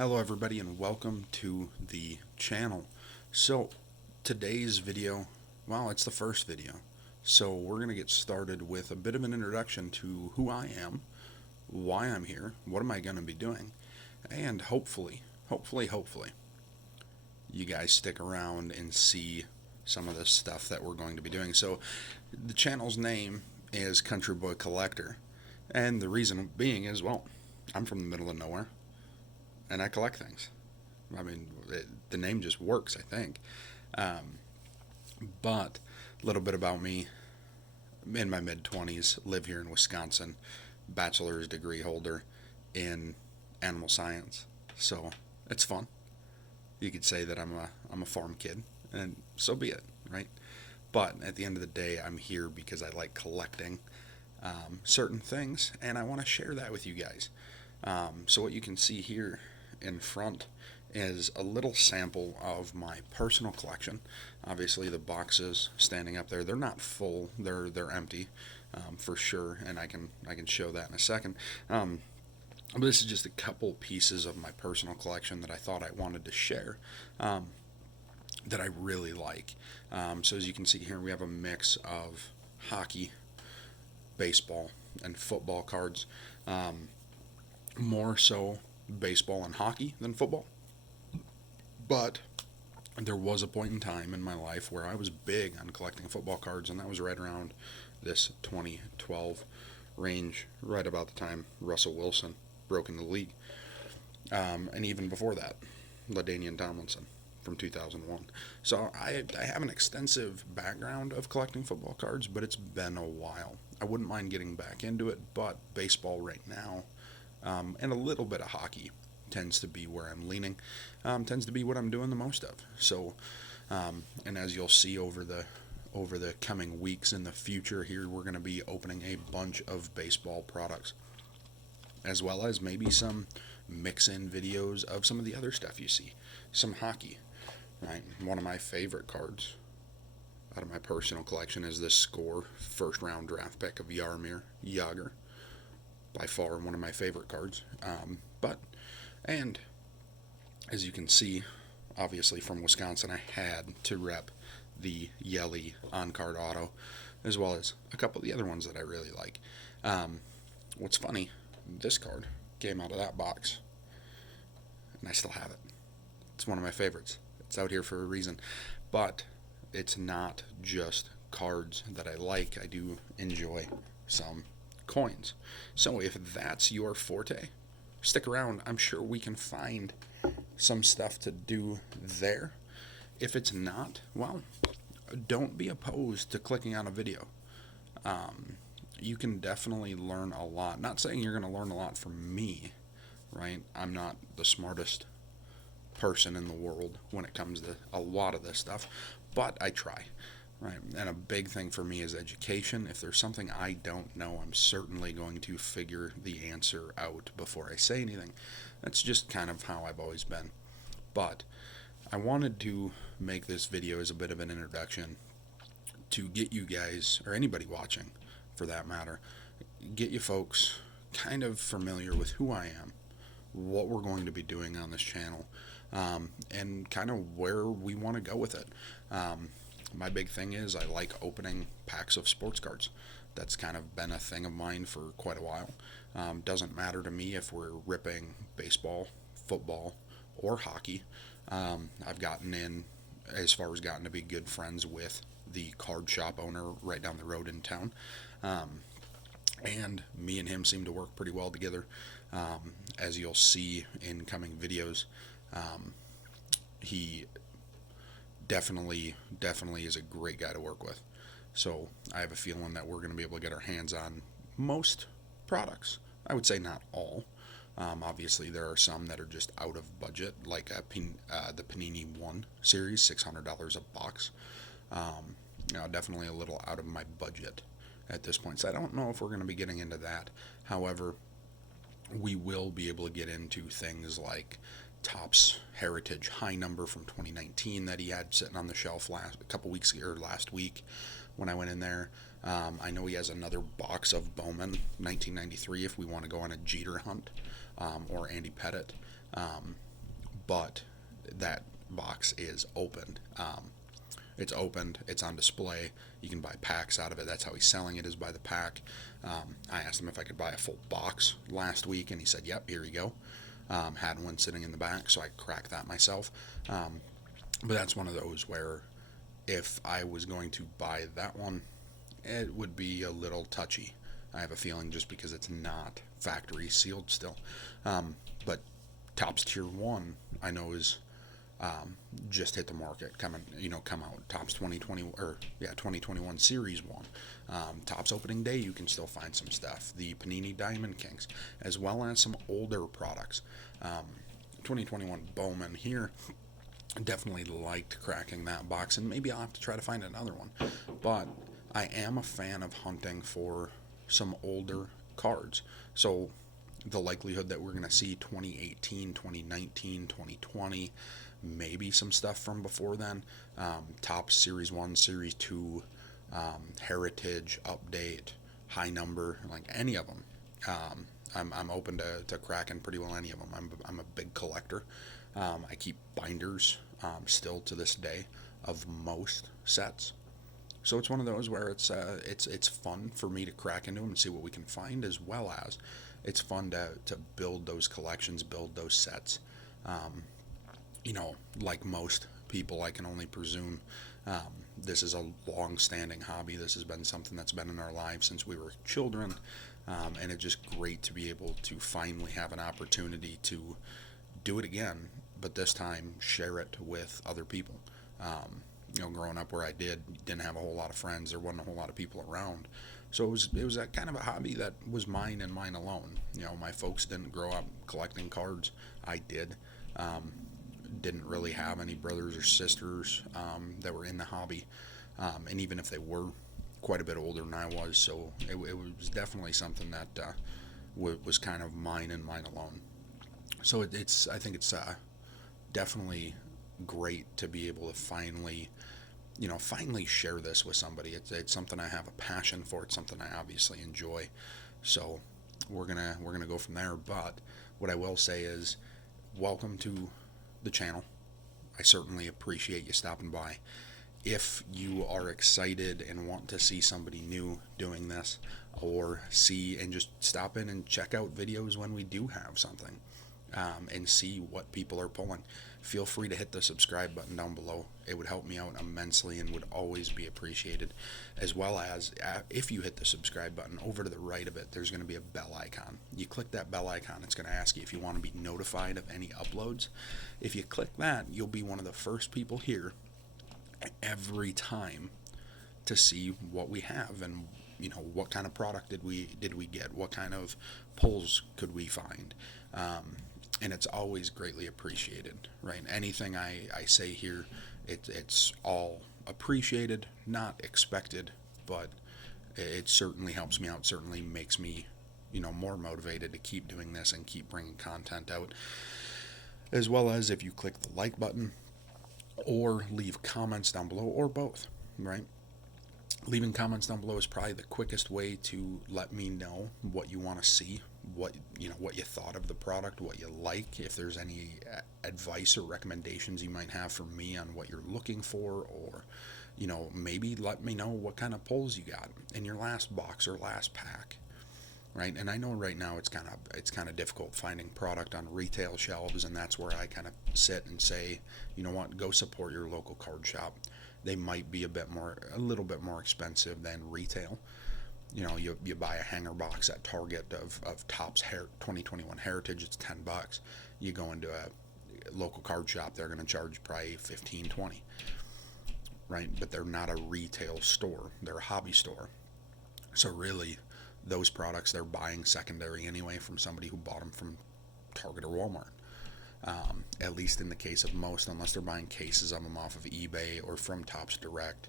Hello everybody and welcome to the channel. So today's video, well, it's the first video. So we're going to get started with a bit of an introduction to who I am, why I'm here, what am I going to be doing, and hopefully, you guys stick around and see some of the stuff that we're going to be doing. So the channel's name is Country Boy Collector, and the reason being is, well, I'm from the middle of nowhere and I collect things. I mean, the name just works, I think. But a little bit about me. In my mid-20s, live here in Wisconsin, bachelor's degree holder in animal science. So it's fun. You could say that I'm a farm kid, and so be it, right? But at the end of the day, I'm here because I like collecting certain things, and I want to share that with you guys. So what you can see here in front is a little sample of my personal collection. Obviously the boxes standing up there, they're not full, they're empty, for sure, and I can show that in a second. But this is just a couple pieces of my personal collection that I thought I wanted to share, that I really like. So as you can see here, we have a mix of hockey, baseball, and football cards. More so baseball and hockey than football. But there was a point in time in my life where I was big on collecting football cards, and that was right around this 2012 range, right about the time Russell Wilson broke in the league. And even before that, LaDainian Tomlinson from 2001. So I have an extensive background of collecting football cards, but it's been a while. I wouldn't mind getting back into it, but baseball right now, and a little bit of hockey tends to be where I'm leaning, tends to be what I'm doing the most of. So, and as you'll see over the coming weeks in the future here, we're going to be opening a bunch of baseball products, as well as maybe some mix-in videos of some of the other stuff you see. Some hockey, right? One of my favorite cards out of my personal collection is this Score first-round draft pick of Jaromir Jagr. By far one of my favorite cards. And as you can see, obviously from Wisconsin, I had to rep the Yelly on-card auto, as well as a couple of the other ones that I really like. What's funny, this card came out of that box, and I still have it. It's one of my favorites. It's out here for a reason. But it's not just cards that I like. I do enjoy some coins. So if that's your forte, stick around. I'm sure we can find some stuff to do there. If it's not, well, don't be opposed to clicking on a video. You can definitely learn a lot. Not saying you're going to learn a lot from me, right? I'm not the smartest person in the world when it comes to a lot of this stuff, but I try. Right, and a big thing for me is education. If there's something I don't know, I'm certainly going to figure the answer out before I say anything. That's just kind of how I've always been. But I wanted to make this video as a bit of an introduction to get you guys, or anybody watching for that matter, get you folks kind of familiar with who I am, what we're going to be doing on this channel, and kind of where we want to go with it. My big thing is I like opening packs of sports cards. That's kind of been a thing of mine for quite a while. Doesn't matter to me if we're ripping baseball, football, or hockey. I've gotten to be good friends with the card shop owner right down the road in town. And me and him seem to work pretty well together. As you'll see in coming videos, he definitely is a great guy to work with. So I have a feeling that we're going to be able to get our hands on most products. I would say not all. Obviously there are some that are just out of budget, like the Panini 1 series, $600 a box. Definitely a little out of my budget at this point. So I don't know if we're going to be getting into that. However, we will be able to get into things like Topps Heritage High Number from 2019 that he had sitting on the shelf last week when I went in there. I know he has another box of Bowman 1993 if we want to go on a Jeter hunt, or Andy Pettit. but that box is opened. It's opened, it's on display. You can buy packs out of it. That's how he's selling it, is by the pack. I asked him if I could buy a full box last week, and he said, yep, here you go. Had one sitting in the back, so I cracked that myself. But that's one of those where if I was going to buy that one, it would be a little touchy. I have a feeling, just because it's not factory sealed still. But Topps Tier 1, I know, is just hit the market, come out. Topps 2021 Series 1. Topps opening day, you can still find some stuff. The Panini Diamond Kings, as well as some older products. 2021 Bowman here, definitely liked cracking that box, and maybe I'll have to try to find another one. But I am a fan of hunting for some older cards. So the likelihood that we're going to see 2018, 2019, 2020, maybe some stuff from before then, Topps Series 1, Series 2, Heritage, Update, High Number, like any of them. I'm open to cracking pretty well any of them. I'm a big collector. I keep binders still to this day of most sets. So it's one of those where it's fun for me to crack into them and see what we can find, as well as it's fun to build those collections, build those sets. Like most people, I can only presume, this is a long-standing hobby. This has been something that's been in our lives since we were children, and it's just great to be able to finally have an opportunity to do it again, but this time share it with other people. Growing up where I didn't have a whole lot of friends. There wasn't a whole lot of people around. So it was a kind of a hobby that was mine and mine alone. My folks didn't grow up collecting cards. I did. Didn't really have any brothers or sisters that were in the hobby. And even if they were, quite a bit older than I was. So it was definitely something that was kind of mine and mine alone. So I think it's definitely great to be able to finally share this with somebody. It's something I have a passion for. It's something I obviously enjoy. So we're gonna go from there. But what I will say is, welcome to the channel. I certainly appreciate you stopping by. If you are excited and want to see somebody new doing this, or see and just stop in and check out videos when we do have something, and see what people are pulling, feel free to hit the subscribe button down below. It would help me out immensely and would always be appreciated. As well as, if you hit the subscribe button, over to the right of it, there's going to be a bell icon. You click that bell icon, it's going to ask you if you want to be notified of any uploads. If you click that, you'll be one of the first people here every time to see what we have, and what kind of product did we get, what kind of pulls could we find. And it's always greatly appreciated, right? Anything I say here, it's all appreciated, not expected, but it certainly helps me out, certainly makes me, more motivated to keep doing this and keep bringing content out. As well as if you click the like button, or leave comments down below, or both, right? Leaving comments down below is probably the quickest way to let me know what you want to see, what you thought of the product, what you like, if there's any advice or recommendations you might have for me on what you're looking for, or maybe let me know what kind of pulls you got in your last box or last pack, right? And I know right now it's kind of difficult finding product on retail shelves, and that's where I kind of sit and say, you know what, go support your local card shop. They might be a little bit more expensive than retail. You buy a hanger box at Target of Topps 2021 Heritage, it's $10. You go into a local card shop, they're going to charge probably $15, $20, right? But they're not a retail store, they're a hobby store. So really, those products they're buying secondary anyway from somebody who bought them from Target or Walmart. At least in the case of most, unless they're buying cases of them off of eBay or from Topps Direct,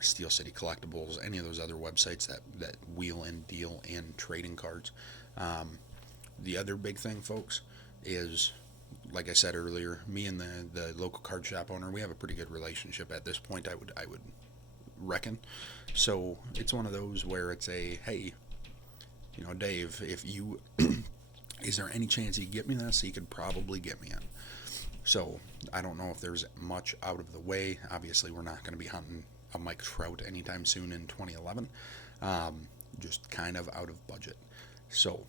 Steel City Collectibles, any of those other websites that wheel and deal in trading cards. The other big thing, folks, is, like I said earlier, me and the local card shop owner, we have a pretty good relationship at this point, I would reckon. So it's one of those where it's a, hey, Dave, if you is there any chance you could get me this? He could probably get me in. So I don't know if there's much out of the way. Obviously, we're not going to be hunting a Mike Trout anytime soon in 2011. Just kind of out of budget. So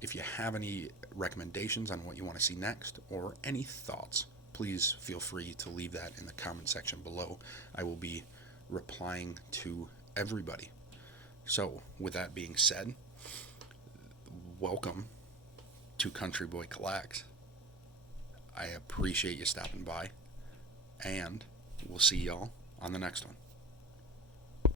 if you have any recommendations on what you want to see next or any thoughts, please feel free to leave that in the comment section below. I will be replying to everybody. So with that being said, welcome to Country Boy Collabs. I appreciate you stopping by, and we'll see y'all on the next one.